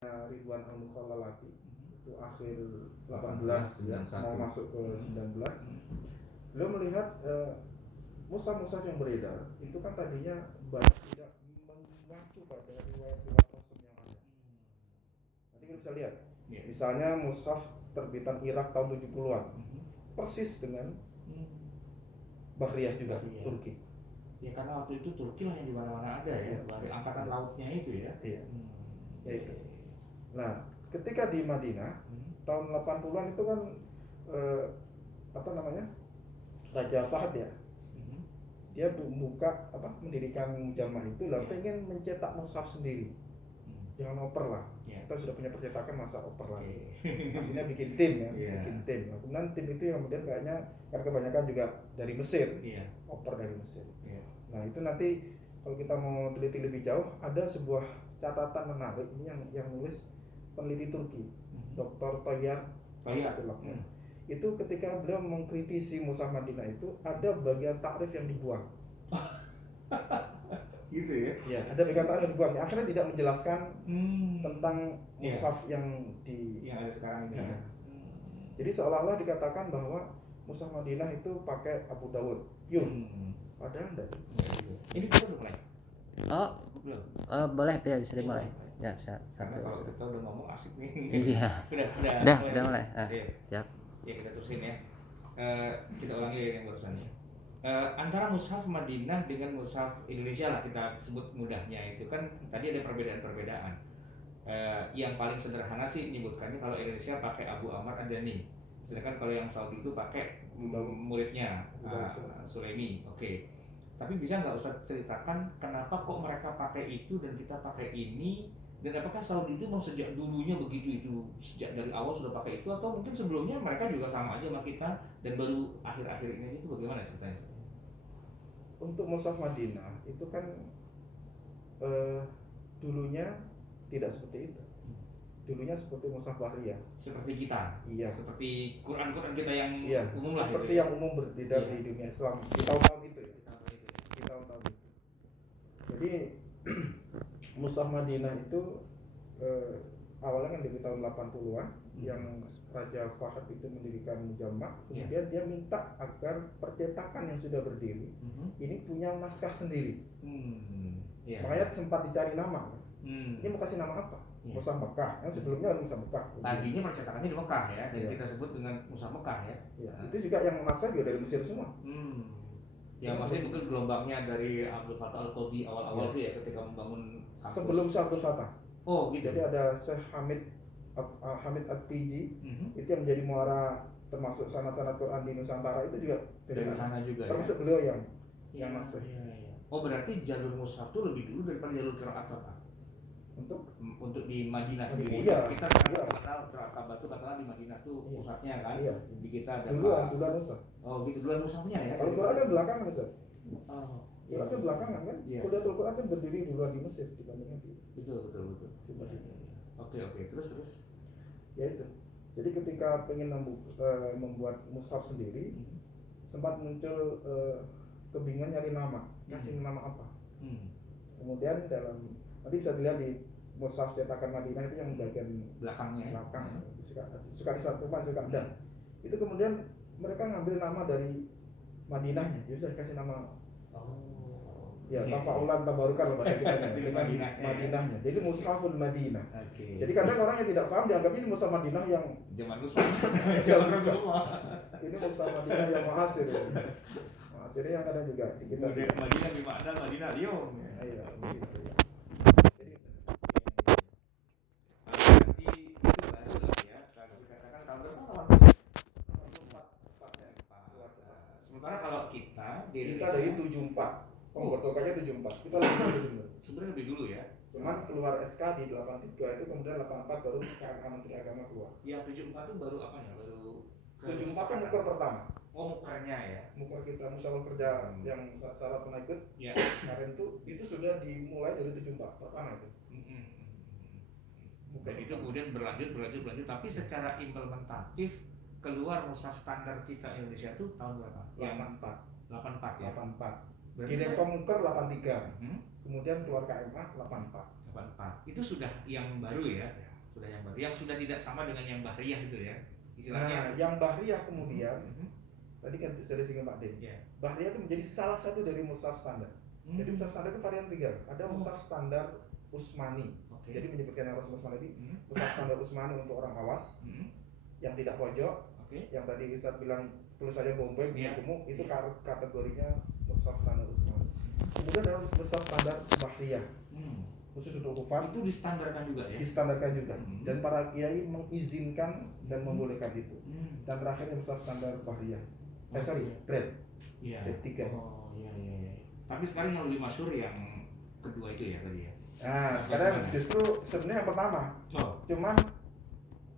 Ridwan Al-Mukhallalati itu akhir 18 ya, mau masuk ke 19. Beliau melihat mushaf-mushaf yang beredar itu kan tadinya tidak mengacu pada riwayat-riwayat Rasul yang ada. Nanti kita bisa lihat, misalnya mushaf terbitan Irak tahun 70-an, persis dengan Bahriyah juga, Turki. Ya karena waktu itu Turki lah yang di mana-mana ada ya, dari angkatan lautnya itu ya. Iya. Ya itu. Nah, ketika di Madinah tahun 80-an itu kan Raja Fahd ya. Dia mendirikan mujamah itu lah, pengen mencetak mushaf sendiri. Jangan oper lah. Kita sudah punya percetakan, masa oper lagi. Akhirnya bikin tim ya, bikin tim. Kemudian tim itu yang kemudian kayaknya karena kebanyakan juga dari Mesir, oper dari Mesir. Nah itu nanti kalau kita mau teliti lebih jauh, ada sebuah catatan menarik ini yang nulis peneliti Turki, Dr. Tayyar. Itu ketika beliau mengkritisi mushaf Madinah itu ada bagian takrif yang dibuang. Gitu ya? Ya, ada bagian takrif yang dibuang. Akhirnya tidak menjelaskan tentang mushaf yang ada sekarang ini. Ya. Jadi seolah-olah dikatakan bahwa mushaf Madinah itu pakai Abu Dawud. Padahal enggak. Ini kita udah mulai. Boleh ya, bisa dimulai. Ya, bisa. Karena kalau kita udah ngomong asik nih. Iya. Udah mulai. Siap. Ya kita terusin ya. Kita ulangi yang barusan ya. Antara mushaf Madinah dengan mushaf Indonesia lah kita sebut mudahnya itu kan tadi ada perbedaan-perbedaan. Yang paling sederhana sih menyebutkannya kalau Indonesia pakai Abu Amr Adani, sedangkan kalau yang Saudi itu pakai muridnya Sulaimi. Oke. Tapi bisa nggak Ustaz ceritakan kenapa kok mereka pakai itu dan kita pakai ini, dan apakah Saudi itu memang sejak dulunya begitu, itu sejak dari awal sudah pakai itu, atau mungkin sebelumnya mereka juga sama aja sama kita dan baru akhir-akhir ini itu bagaimana ceritanya? Untuk mushaf Madinah itu kan dulunya tidak seperti itu. Dulunya seperti mushaf Bahriyah. Seperti kita. Iya. Seperti Quran-Quran kita yang umum lah. Seperti yang umum beredar di dunia Islam di tahun-tahun itu ya. Di tahun-tahun itu. Jadi mushaf Madinah itu awalnya kan dari tahun 80-an yang Raja Fahd itu mendirikan mujamah, kemudian dia minta agar percetakan yang sudah berdiri ini punya naskah sendiri. Makanya sempat dicari nama. Ini mau kasih nama apa? Mushaf Mekah. Yang sebelumnya ada Mushaf Mekah. Tadinya percetakannya di Mekah ya, dan kita sebut dengan Mushaf Mekah ya. Itu juga yang naskah juga dari Mesir semua. Ya masih mungkin gelombangnya dari Abdul Fattah Al-Qadhi awal-awal itu ya, ketika membangun kampus. Sebelum Syekh Abdul Fattah. Oh gitu. Jadi ada Syekh Hamid At-Tiji, itu yang menjadi muara termasuk sanad-sanad Quran di Nusantara itu juga dari sana juga. Termasuk ya? Beliau yang masuk. Oh berarti jalur mushaf itu lebih dulu daripada jalur qiraat Pak? Untuk di Madinah sendiri. Kita sekarang kenal qiraat Ka'bah itu katakan di Madinah tuh pusatnya kan. Di kita ada duluan mushaf. Oh gitu, duluan mushafnya ya. Kalau Quran kan belakangan Ustaz. Quran kan belakangan kan. Kuliatul Quran kan berdiri duluan di Mesir dibandingkan di. Betul. Oke, terus. Ya itu. Jadi ketika pengen membuat mushaf sendiri, sempat muncul kebingungan nyari nama, kasih nama apa. Kemudian nanti bisa dilihat di mushaf cetakan Madinah itu yang bagian belakang, suka disatukan, suka ada. Itu kemudian mereka ngambil nama dari Madinahnya, jadi saya kasih nama. Tafaulan tabarukan bahasa kita dengan Madinahnya. Jadi Mushaful Madinah. Jadi kadang orang yang tidak paham dianggap ini mushaf Madinah yang zaman Rasulullah. Ini mushaf Madinah yang muasir. Muasirnya yang kadang juga kita Madinah di mana Madinah Lyon. Iya, begitu ya. Sementara kalau kita dari 74, pembentukannya 74. Kita sebenarnya lebih dulu ya. Cuman keluar SK di 83 itu, kemudian 84 baru KMA Menteri Agama keluar. Yang 74 itu baru apa ya? Baru 74 kan muker pertama. Oh, mukernya ya. Muker kita musyawarah kerja yang syarat pengikut. Ya. Kemarin itu sudah dimulai dari 74 pertama itu. Dan itu kemudian berlanjut, tapi secara implementatif keluar mushaf standar kita Indonesia itu tahun berapa? 84 ya. 84. Di Komker 83. Kemudian keluar KMA 84. Itu sudah yang baru ya. baru yang sudah tidak sama dengan yang bahriyah itu ya Nah, istilahnya. yang bahriyah kemudian tadi kan sudah disinggung Pak Den. Yeah. Bahriyah itu menjadi salah satu dari mushaf standar. Jadi mushaf standar itu varian 3. Ada mushaf standar Utsmani. Jadi menyebutkan yang Rasul Utsmani tadi, mushaf standar Utsmani untuk orang awas yang tidak pojok. Yang tadi Ustaz bilang tulisannya Bombay, gemuk, itu kategorinya mushaf standar Utsmani. Kemudian ada mushaf standar Bahriyah. Khusus untuk hufaz itu distandarkan juga ya. Distandarkan juga. Dan para kiai mengizinkan dan membolehkan itu. Dan terakhir yang mushaf standar Bahriyah. Grade. Iya. Grade 3. Oh, iya. Tapi sekarang yang lebih masyhur yang kedua itu ya tadi ya. Nah, sekarang justru sebenarnya yang pertama. Cuman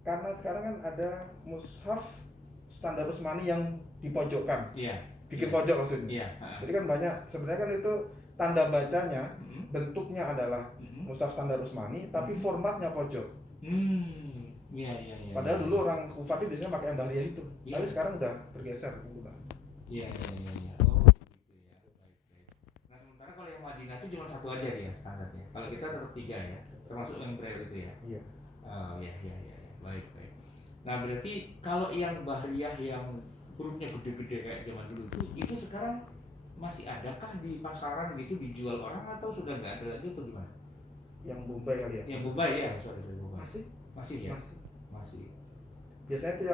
karena sekarang kan ada mushaf standar Utsmani yang dipojokkan. Iya. Bikin pojok maksudnya. Iya. Jadi kan banyak sebenarnya kan itu tanda bacanya bentuknya adalah mushaf standar Utsmani tapi formatnya pojok. Iya. Padahal dulu orang Kufah itu biasanya pakai yang Bahriyah itu. Tapi sekarang udah bergeser. Iya. Oh, gitu ya. Baik. Nah, sementara kalau yang Madinah itu cuma satu aja ya standarnya. Kalau kita tetap 3 ya, termasuk yang Braille itu ya. Iya. Oh, iya. Baik. Nah, berarti kalau yang Bahriyah yang hurufnya gede-gede kayak zaman dulu itu sekarang masih adakah di pasaran gitu dijual orang atau sudah nggak ada lagi atau gimana? Yang Bombay kali ya? Yang Bombay ya, sorry Bombay. Masih ya? Masih. Biasanya itu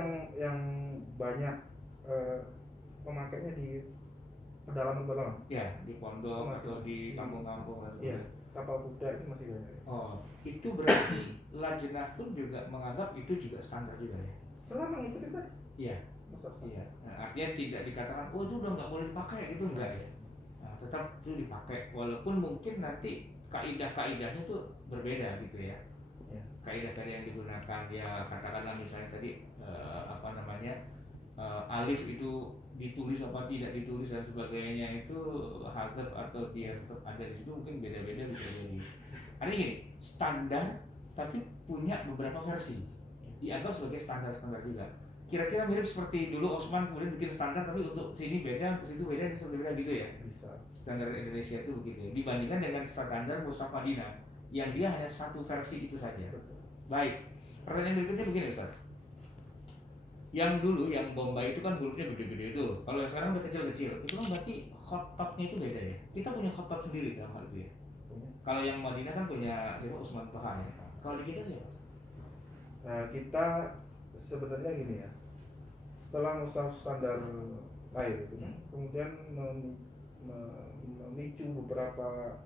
yang banyak pemakainya di pedalaman. Ya, di pondok atau di kampung-kampung atau iya, kapal kuda itu masih banyak. Oh, itu berarti Lajnah pun juga menganggap itu juga standar juga ya? Selama itu kan? Iya. Iya. Nah, artinya tidak dikatakan, oh itu udah nggak boleh dipakai, itu enggak ya? Nah, tetap itu dipakai, walaupun mungkin nanti kaidah-kaidahnya tuh berbeda gitu ya. Kaidah tadi yang digunakan ya katakanlah misalnya tadi alif itu ditulis apa tidak ditulis dan sebagainya itu hadaf atau dia tetap ada di situ mungkin beda-beda bisa jadi. Artinya gini, standar tapi punya beberapa versi dianggap sebagai standar juga. Kira-kira mirip seperti dulu Osman kemudian bikin standar tapi untuk sini beda, untuk situ beda, untuk beda gitu ya. Bisa. Standar Indonesia itu begitu ya. Dibandingkan dengan standar mushaf Madinah yang dia hanya satu versi itu saja. Baik. Pertanyaan berikutnya begini Ustaz. Yang dulu yang Bombay itu kan hurufnya gede-gede itu. Kalau yang sekarang udah kecil-kecil, itu kan berarti khattnya itu beda ya. Kita punya khattat sendiri dalam hal itu ya. Kalau yang Madinah kan punya siapa Utsman Paha ya. Kalau di kita siapa? Nah, kita sebenarnya gini ya. Setelah mushaf standar lahir itu kemudian memicu beberapa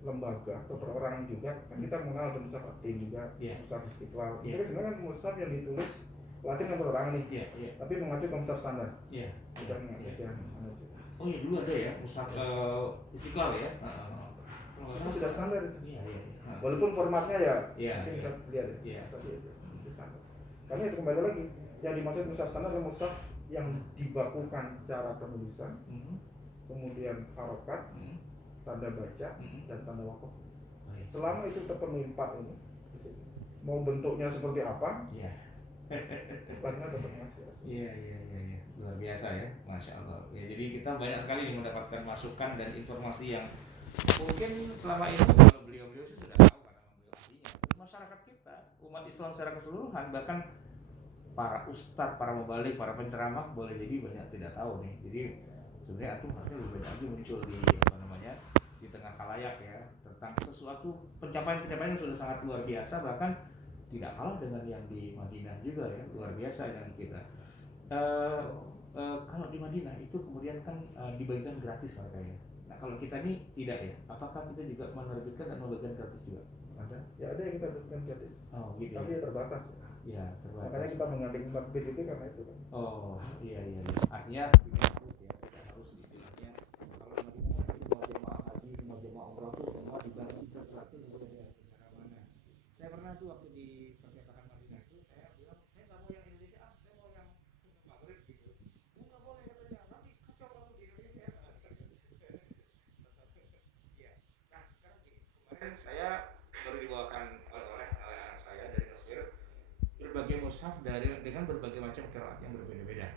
lembaga atau perorangan juga kan kita mengenal ada mushaf Atin juga, mushaf Istiqlal. Itu kan sebenarnya kan mushaf yang ditulis Latin kan perorangan nih, tapi mengacu ke mushaf standar. Sudah mengacu ke Oh iya dulu ada ya mushaf Istiqlal ya. Itu sudah standar. Walaupun formatnya mungkin bisa lihat tapi itu standar. Karena itu kembali lagi yang dimaksud mushaf standar adalah mushaf yang dibakukan cara penulisan, kemudian harokat, tanda baca dan tanda wakaf. Selama itu terpenuhi 4 ini, mau bentuknya seperti apa, Lajnah tetap masih. Iya, luar biasa ya, masya Allah. Ya, jadi kita banyak sekali mendapatkan masukan dan informasi yang mungkin selama ini kalau beliau-beliau sudah tahu karena beliau ahlinya. Masyarakat kita, umat Islam secara keseluruhan, bahkan para ustadz, para mubalik, para penceramah boleh jadi banyak tidak tahu nih. Jadi sebenarnya antum harusnya lebih banyak lagi muncul di tengah khalayak ya tentang sesuatu pencapaian yang sudah sangat luar biasa, bahkan tidak kalah dengan yang di Madinah juga ya, luar biasa yang kita. Kalau di Madinah itu kemudian kan dibagikan gratis harganya. Nah kalau kita ini tidak ya, apakah kita juga menerbitkan dan membagikan gratis juga? Ada yang kita berikan gratis. Oh gitu. Tapi ya terbatas. Ya terbatas. Makanya kita mengambil penerbit itu karena itu kan. Oh iya. Artinya kita harus istilahnya kalau semua jemaah haji, semua jemaah umroh itu semua dibagi gratis sebenarnya. Saya pernah tuh waktu di percetakan Madinah itu saya bilang saya nggak mau yang Indonesia, saya mau yang Maghrib gitu. Nggak boleh katanya, nanti kacau kalau di Indonesia. Iya. Nah sekarang gini, kemarin saya baru dibawakan oleh anak saya dari Mesir berbagai mushaf dengan berbagai macam qiraat yang berbeda-beda.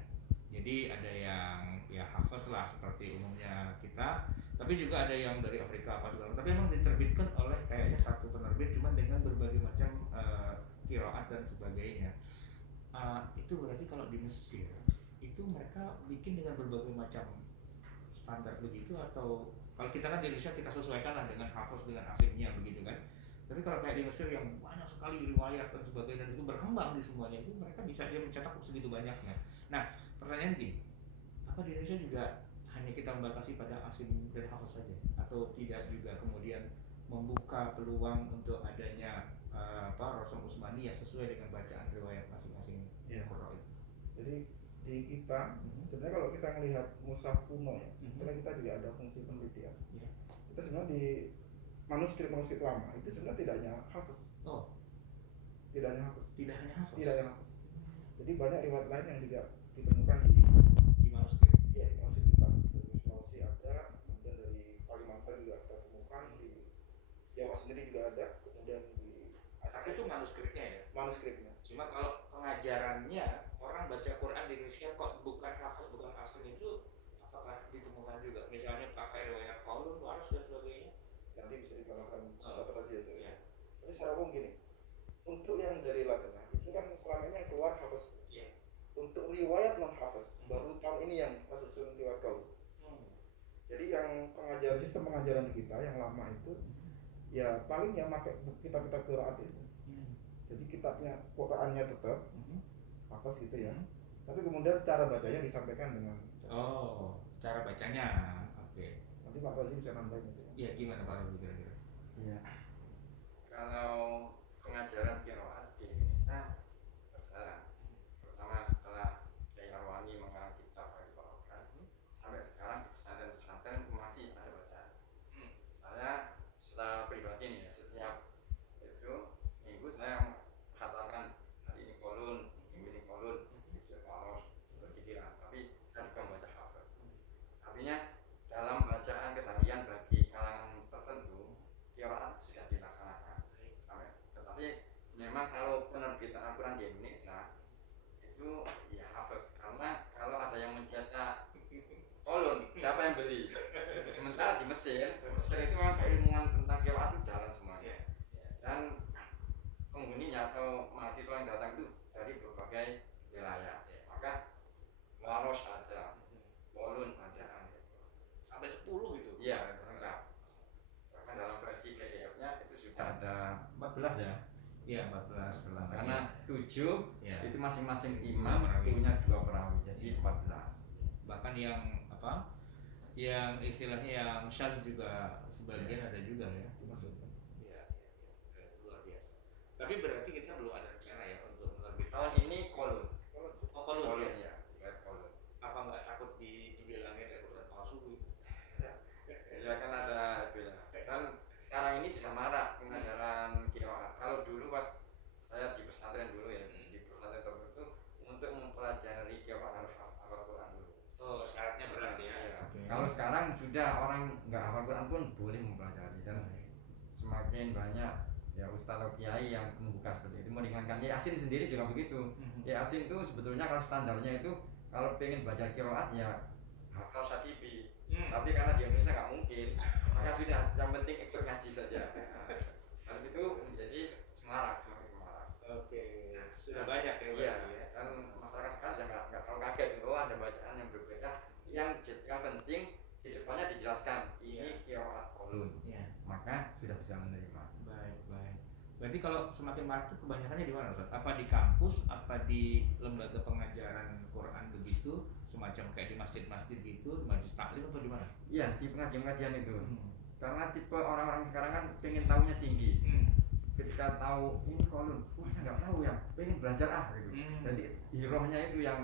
Jadi ada yang ya hafaz lah seperti umumnya kita, tapi juga ada yang dari Afrika apa segala. Tapi memang diterbitkan oleh kayaknya satu penerbit cuma dengan berbagai qiraat dan sebagainya. Itu berarti kalau di Mesir itu mereka bikin dengan berbagai macam standar begitu, atau kalau kita kan di Indonesia kita sesuaikan lah dengan hafaz dengan asimnya begitu kan. Tapi kalau kayak di Mesir yang banyak sekali riwayat dan sebagainya, dan itu berkembang di semuanya, itu mereka bisa dia mencetak segitu banyaknya. Nah, pertanyaan gini, apa di Indonesia juga hanya kita membatasi pada asim dan hafaz saja, atau tidak juga kemudian membuka peluang untuk adanya Rasul Usmani yang sesuai dengan bacaan riwayat masing-masing qurra itu? Jadi di kita sebenarnya kalau kita melihat mushaf kuno ya, sebenarnya kita juga ada fungsi penelitian. Kita sebenarnya di manuskrip lama itu sebenarnya tidak hanya hafaz. Tidak hanya hafaz. Jadi banyak riwayat lain yang juga ditemukan di manuskrip. Iya, di manuskrip kita. Dari Sulawesi ada, kemudian dari Kalimantan juga kita temukan, di Jawa sendiri juga ada, kemudian di Aceh itu manuskripnya ya? Manuskripnya. Cuma kalau pengajarannya orang baca Quran di Indonesia kok bukan hafaz, bukan asli, itu apakah ditemukan juga? Misalnya pakai riwayat qaulun, waras dan sebagainya? Nanti bisa ditambahkan interpretasi itu ya. Iya. Tapi secara umum gini, untuk yang dari Latenah itu kan selama ini yang keluar hafaz. Iya. Untuk riwayat non hafaz baru tahun ini yang kita susun riwayat qaul. Jadi yang sistem pengajaran di kita yang lama itu ya paling yang pakai kitab-kitab qiraat itu. Jadi kitabnya Qurannya tetap hafaz gitu ya. Tapi kemudian cara bacanya disampaikan dengan cara bacanya. Oke. Nanti Pak Razi bisa nambahin gitu ya. Iya, gimana Pak Razi kira-kira? Iya. Kalau pengajaran qiraat di Indonesia berjalan, pertama setelah Kiai Arwani mengarang kitab Al-Qur'an, sampai sekarang di pesantren masih ada bacaan. Saya secara pribadi nih ya, setiap itu minggu saya katakan hari ini kolun, minggu ini kolun, besok waros, berkikiran. Tapi saya juga membaca hafaz. Artinya dalam bacaan keseharian bagi kalangan tertentu, qiraat sudah dilaksanakan. Tetapi memang kalau penerbitan Al-Quran di Indonesia itu ya hafaz, karena kalau ada yang mencetak kolon, siapa yang beli? Sementara di Mesir itu memang keilmuan tentang qiraat itu jalan semuanya. Dan penghuninya atau mahasiswa yang datang itu dari berbagai wilayah. Maka waros ada, kolon ada, sampai 10 gitu. Iya, lengkap. Bahkan dalam versi PDF-nya itu sudah ada 14 ya. Iya, 14. Karena 7 ya, itu masing-masing imam punya 2 perawi, jadi 14. Bahkan yang yang istilahnya yang syaz juga sebagian ada juga ya. Dimasukkan. Iya, luar biasa. Tapi berarti kita belum ada rencana ya untuk menerbitkan. Tahun ini kolon. Kolon Ya, kolon. Apa nggak takut dibilangnya dari Quran palsu gitu? Ya kan ada itu ya. Kan sekarang ini sudah marak pengajaran qiraat. Kalau dulu pas saya di pesantren dulu ya, di pesantren tertentu untuk mempelajari qiraat harus hafal Quran dulu. Syaratnya berat ya. Okay. Kalau sekarang sudah orang nggak hafal Quran pun boleh mempelajari, dan semakin banyak ya ustaz atau kiai yang membuka seperti itu, meringankan. Ya Yasin sendiri juga begitu. Ya Yasin itu sebetulnya kalau standarnya itu kalau pengen belajar qiraat ya hafal Syatibi. Tapi karena di Indonesia nggak mungkin, maka sudah yang penting ikut ngaji saja. Nah, itu menjadi semarak, semakin semarak. Oke, sudah banyak ya. Iya, dan masyarakat sekarang sudah nggak terlalu kaget, ada bacaan yang berbeda. Yang penting di depannya dijelaskan ini qiraat qaulun. Maka sudah bisa menerima. Baik. Berarti kalau semakin marak itu kebanyakannya di mana, Ustaz? Apa di kampus, apa di lembaga pengajaran Quran begitu, semacam kayak di masjid-masjid gitu, di majelis taklim, atau di mana? Iya, di pengajian-pengajian itu. Karena tipe orang-orang sekarang kan pengen tahunya tinggi. Ketika tahu ini kolon, wah saya nggak tahu ya, pengen belajar gitu. Jadi hirohnya itu yang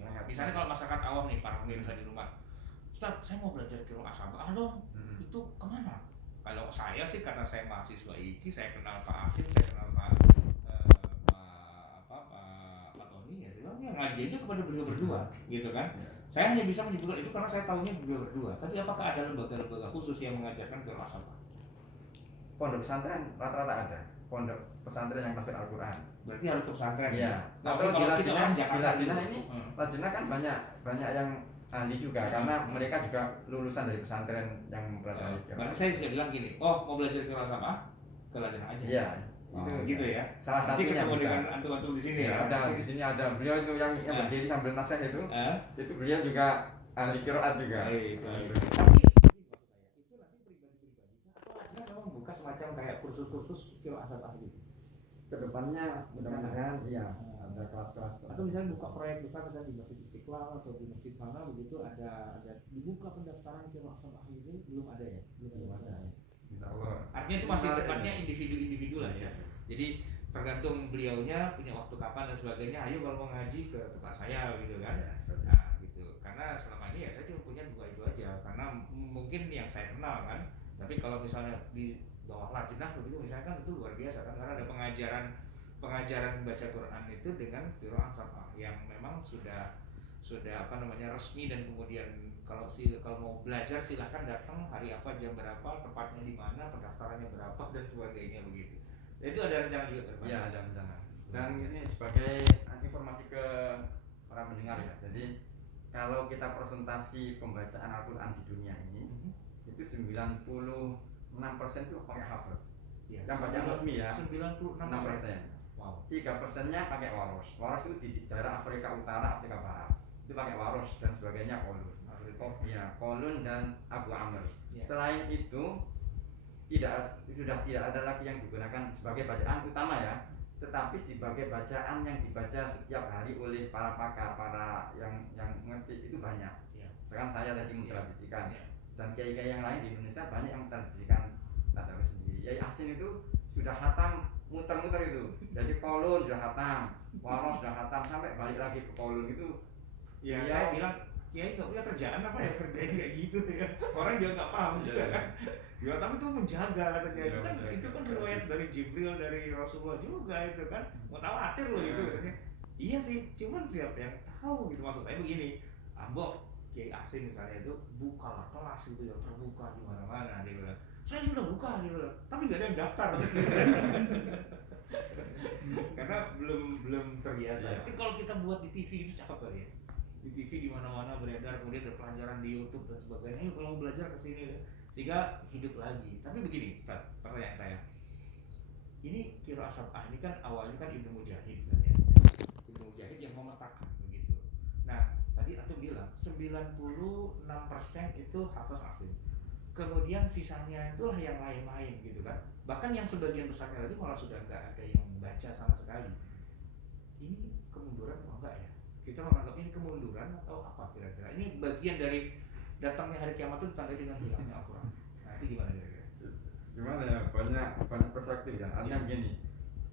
sangat. Misalnya kalau masyarakat awam nih, para pemirsa di rumah, Ustaz, saya mau belajar qiraat sabah dong. Itu kemana? Kalau saya sih karena saya mahasiswa IKI, saya kenal Pak Asim, saya kenal Pak Tony ya, sebenarnya ngaji aja kepada beliau berdua, gitu kan? Saya hanya bisa menyebutkan itu karena saya tahunya beliau berdua. Tapi apakah ada lembaga-lembaga khusus yang mengajarkan qiraat sabah? Pondok pesantren rata-rata ada. Pondok pesantren yang tahfidz Al-Quran. Berarti harus ke pesantren. Iya. Atau di Lajnah ini, Lajnah kan banyak yang ahli juga, karena mereka juga lulusan dari pesantren yang mempelajari qiraat. Berarti saya bisa bilang gini, mau belajar qiraat sabah ke Lajnah aja. Iya. gitu ya. Salah Nanti satunya ketemu bisa. dengan antum-antum di sini ya. Ada di sini ada beliau itu yang berdiri sambil nasih itu beliau juga ahli qiraat juga. Tapi maksud saya itu nanti pribadi-pribadi atau Lajnah memang buka semacam kayak kursus-kursus qiraat sab'ah gitu. Kedepannya mudah-mudahan iya ada kelas-kelas Atau misalnya buka proyek besar misalnya di Masjid Istiqlal atau di masjid mana begitu ada dibuka pendaftaran qiraat sab'ah gitu, belum ada ya? Belum ada. Artinya itu masih sifatnya individu-individu lah ya. Jadi tergantung beliaunya punya waktu kapan dan sebagainya. Ayo kalau mau ngaji ke tempat saya gitu kan. Nah, gitu. Karena selama ini ya saya cuma punya 2 itu aja. Karena mungkin yang saya kenal kan. Tapi kalau misalnya di bawah Lajnah begitu misalnya kan itu luar biasa kan, karena ada pengajaran baca Quran itu dengan qiraat sab'ah yang memang sudah resmi, dan kemudian kalau mau belajar silahkan datang hari apa, jam berapa, tempatnya di mana, pendaftarannya berapa dan sebagainya begitu. Itu ada rencana juga kan? Iya, ada rencana. Dan ini sebagai informasi ke para pendengar ya. Jadi kalau kita presentasi pembacaan Al-Qur'an di dunia ini itu 96% itu pakai hafiz. Ya, Yang bacaan resmi ya. 96%. Wow. 3%-nya pakai waros. Waros itu di daerah Afrika Utara, Afrika Barat. Itu pakai waros dan sebagainya kolun. Iya, kolun dan Abu Amr. Ya. Selain itu sudah tidak ada lagi yang digunakan sebagai bacaan utama ya, tetapi sebagai bacaan yang dibaca setiap hari oleh para pakar, para yang ngerti itu banyak. Ya. Sekarang saya tadi mentradisikan, Ya. dan kiai-kiai yang lain di Indonesia banyak yang mentradisikan tadarus sendiri. Yai Asin itu sudah khatam muter-muter itu, jadi kolun sudah khatam, waros sudah khatam, sampai balik lagi ke kolun itu. Ya, saya bilang Kiai nggak punya kerjaan apa ya kerjain kayak gitu ya, orang juga nggak paham juga kan. Ya tapi itu menjaga katanya, itu kan riwayat dari Jibril, dari Rasulullah juga itu kan, mutawatir loh itu. Iya sih, cuman siapa yang tahu gitu. Maksud saya begini, Ambok Kiai Asin misalnya itu bukalah kelas gitu yang terbuka di mana-mana, dia bilang saya sudah buka, dia bilang tapi nggak ada yang daftar. Karena belum terbiasa. Tapi kalau kita buat di TV itu cakep kali ya. Di TV di mana-mana beredar, kemudian ada pelajaran di YouTube dan sebagainya. Ayo kalau mau belajar ke sini, sehingga hidup lagi. Tapi begini, Ustaz, pertanyaan saya. Ini qiraat sab'ah ini kan awalnya kan Ibnu Mujahid kan ya. Ibnu Mujahid yang memetakan begitu. Nah, tadi antum bilang 96% itu hafaz asli. Kemudian sisanya itulah yang lain-lain gitu kan. Bahkan yang sebagian besarnya lagi malah sudah enggak ada yang baca sama sekali. Ini kemunduran atau enggak ya? Kita menganggap ini kemunduran atau apa kira-kira? Ini bagian dari datangnya hari kiamat itu ditandai dengan hilangnya Al-Quran. Nah, itu gimana kira-kira? Gimana ya, banyak perspektif kan. Artinya begini,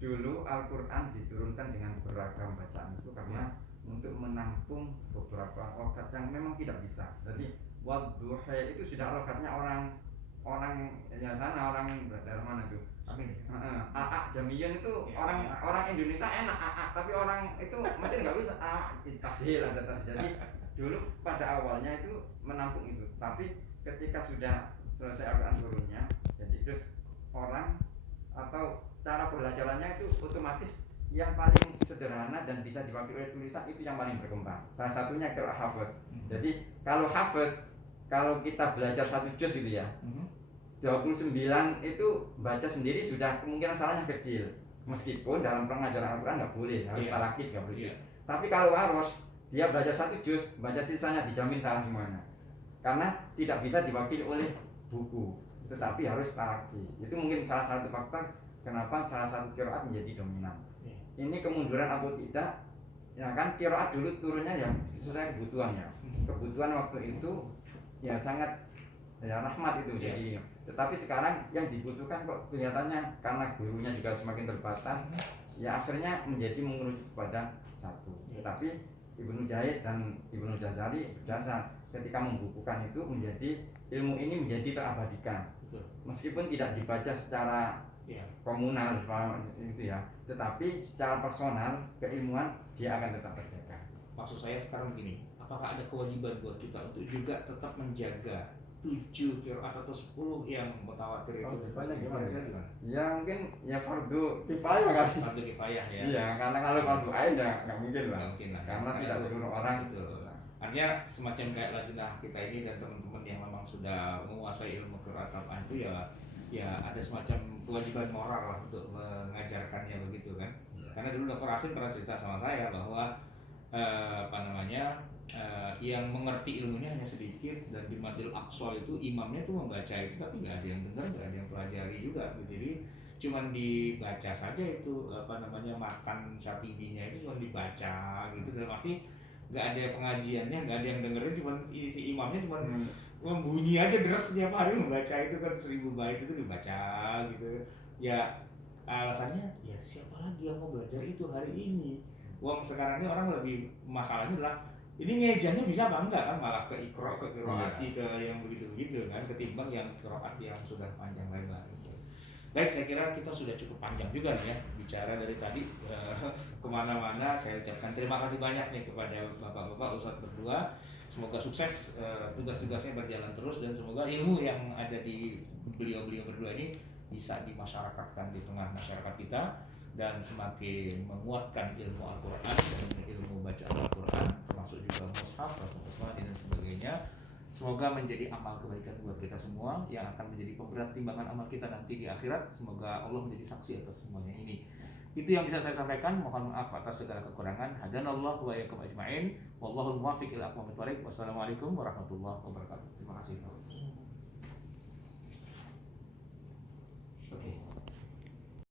dulu Al-Quran diturunkan dengan beragam bacaan itu karena untuk menampung beberapa logat yang memang tidak bisa. Jadi wadduha itu sudah logatnya orang ya sana, orang dari mana tuh? Amin. AA Jamian itu orang Indonesia enak AA, tapi orang itu masih nggak bisa tashil ada tashil. Jadi dulu pada awalnya itu menampung itu, tapi ketika sudah selesai Al-Quran turunnya, jadi terus orang atau cara pembelajarannya itu otomatis yang paling sederhana dan bisa diwakili oleh tulisan itu yang paling berkembang. Salah satunya qiraat hafiz. Jadi kalau hafiz, kalau kita belajar 1 juz gitu ya, 29 itu baca sendiri sudah kemungkinan salahnya kecil. Meskipun dalam pengajaran Al-Quran nggak boleh, harus talaqit, nggak boleh juz. Tapi kalau waros, dia belajar 1 juz, baca sisanya dijamin salah semuanya. Karena tidak bisa diwakili oleh buku, tetapi harus talaqit. Itu mungkin salah satu faktor kenapa salah satu qiraat menjadi dominan. Ini kemunduran atau tidak? Ya kan qiraat dulu turunnya yang sesuai kebutuhannya. Kebutuhan waktu itu ya sangat ya rahmat itu jadi. Tetapi sekarang yang dibutuhkan kok kelihatannya karena gurunya juga semakin terbatas, ya akhirnya menjadi mengerucut kepada satu. Tetapi Ibnu Mujahid dan Ibnu Jazari berdasar ketika membukukan itu menjadi ilmu ini menjadi terabadikan. Meskipun tidak dibaca secara komunal itu ya, tetapi secara personal keilmuan dia akan tetap terjaga. Maksud saya sekarang begini, apakah ada kewajiban buat kita untuk juga tetap menjaga 7 qiraat atau 10 yang mutawatir itu? Gimana? Ya mungkin ya fardu kifayah kan. Fardu kifayah ya. Iya, karena kalau fardu ain ya nggak mungkin lah. Karena tidak itu, seluruh orang itu. Artinya semacam kayak Lajnah kita ini dan teman-teman yang memang sudah menguasai ilmu qiraat sab'ah itu ya ya ada semacam kewajiban moral lah untuk mengajarkannya begitu kan. Karena dulu Dr. Asim pernah cerita sama saya bahwa yang mengerti ilmunya hanya sedikit, dan di Masjidil Aqsa itu imamnya tuh membaca itu tapi nggak ada yang dengar, nggak ada yang pelajari juga gitu. Jadi cuman dibaca saja itu matan Syatibinya itu cuma dibaca gitu, dalam arti nggak ada pengajiannya, nggak ada yang dengerin, cuman si imamnya cuma membunyi aja deras setiap hari membaca itu kan 1000 bait itu dibaca gitu ya. Alasannya ya siapa lagi yang mau belajar itu hari ini, uang sekarang ini orang lebih masalahnya adalah ini ngejanya bisa apa enggak kan, malah ke ikro, ke qiraati, ke yang begitu-begitu kan, ketimbang yang qiraat yang sudah panjang lebar gitu. Baik, saya kira kita sudah cukup panjang juga nih ya bicara dari tadi kemana-mana. Saya ucapkan terima kasih banyak nih kepada bapak-bapak ustadz berdua. Semoga sukses tugas-tugasnya berjalan terus, dan semoga ilmu yang ada di beliau-beliau berdua ini bisa dimasyarakatkan di tengah masyarakat kita, dan semakin menguatkan ilmu Al-Quran dan ilmu bacaan Al-Quran, termasuk juga mushaf, basmala dan sebagainya. Semoga menjadi amal kebaikan buat kita semua yang akan menjadi pemberat timbangan amal kita nanti di akhirat. Semoga Allah menjadi saksi atas semuanya ini. Itu yang bisa saya sampaikan. Mohon maaf atas segala kekurangan. Hadanallahu wa iyyakum ajma'in. Wallahul muwaffiq ila aqwamit thoriq. Wassalamualaikum warahmatullahi wabarakatuh. Terima kasih. Oke.